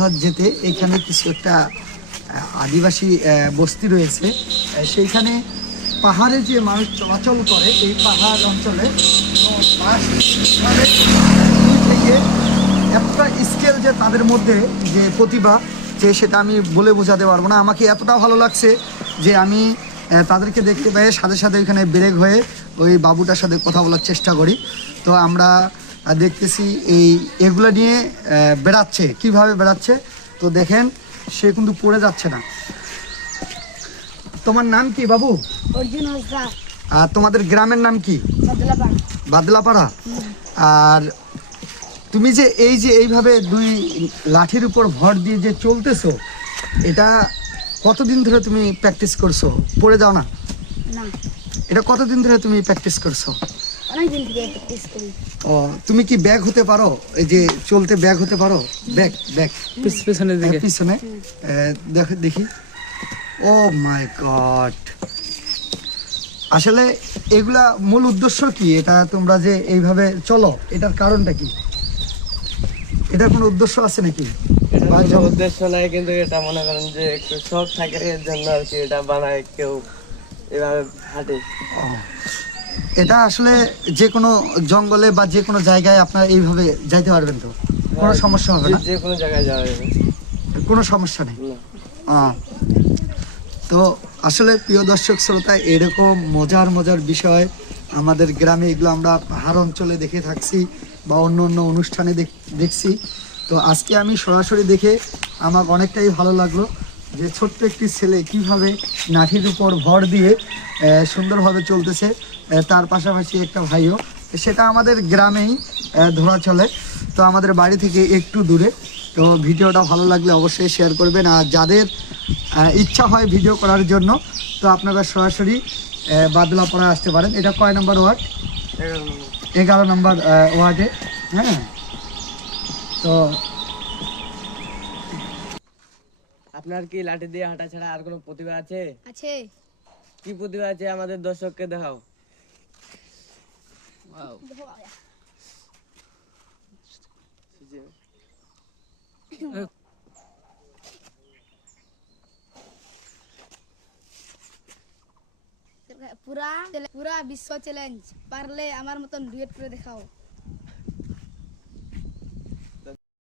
বাবুরহাট যেতে এখানে কিছু একটা আদিবাসী বস্তি রয়েছে। সেইখানে পাহাড়ে যে মানুষ চলাচল করে এই পাহাড় অঞ্চলে, তো বাসভাবে থেকে এতটা স্কেল যে তাদের মধ্যে যে প্রতিভা, যে সেটা আমি বলে বোঝাতে পারবো না। আমাকে এতটা ভালো লাগছে যে আমি তাদেরকে দেখতে পেয়ে সাথে সাথে ওইখানে ব্রেক হয়ে ওই বাবুটার সাথে কথা বলার চেষ্টা করি। তো আমরা দেখতেছি এগুলো নিয়ে বেড়াচ্ছে, কিভাবে বেড়াচ্ছে। তো দেখেন সে কিন্তু পড়ে যাচ্ছে না। তোমার নাম কি বাবু? অর্জুন হাসদা। আর তোমাদের গ্রামের নাম কি? বাদলাপাড়া। বাদলাপাড়া। আর তুমি যে এইভাবে দুই লাঠির উপর ভর দিয়ে যে চলতেছো, এটা কতদিন ধরে তুমি প্র্যাকটিস করছো? পড়ে যাও না? না। এটা কতদিন ধরে তুমি প্র্যাকটিস করছো? অনেকদিন থেকে প্র্যাকটিস করি। ও, তুমি কি ব্যাগ হতে পারো? এই যে চলতে ব্যাগ হতে পারো? ব্যাগ ব্যাগ পিছনের দিকে পিছনে দেখো দেখি। ও মাই গড, আসলে এগুলা মূল উদ্দেশ্য কি? এটা তোমরা যে এইভাবে চলো, এটার কারণটা কি? এটার কোনো উদ্দেশ্য আছে নাকি? এটা কোনো উদ্দেশ্য নাই, কিন্তু এটা মনে করেন যে একটু শখ থাকে, এর জন্য আর কি এটা বানায় কেউ এভাবে হাঁটে। এটা আসলে যে কোনো জঙ্গলে বা যে কোনো জায়গায় আপনারা এইভাবে যাইতে পারবেন, তো কোনো সমস্যা হবে না? যে কোনো জায়গায় যাওয়া যাবে, কোনো সমস্যা নেই। না। তো আসলে প্রিয় দর্শক শ্রোতা, এরকম মজার মজার বিষয় আমাদের গ্রামে, এগুলো আমরা পাহাড় অঞ্চলে দেখে থাকছি বা অন্য অন্য অনুষ্ঠানে দেখছি। তো আজকে আমি সরাসরি দেখে আমার অনেকটাই ভালো লাগলো যে ছোট্ট একটি ছেলে কিভাবে লাঠির উপর ভর দিয়ে সুন্দরভাবে চলতেছে। তার পাশাপাশি একটা ভাইও, সেটা আমাদের গ্রামেই ধরা চলে। তো আমাদের বাড়ি থেকে একটু দূরে। তো ভিডিওটা ভালো লাগলে অবশ্যই শেয়ার করবেন। আর যাদের ইচ্ছা হয় ভিডিও করার জন্য, তো আপনারা সরাসরি বাদলাপাড়া আসতে পারেন। এটা কয় নম্বর ওয়ার্ড? 11 নম্বর ওয়ার্ডে। হ্যাঁ, তো আপনার কি লাঠি দিয়ে হাঁটা ছাড়া আর কোনো প্রতিভা আছে? আছে। কি প্রতিভা আছে আমাদের দর্শককে দেখাও। পুরা পুরা বিশ্ব চ্যালেঞ্জ, পারলে আমার মতন ডুয়েট করে দেখাও।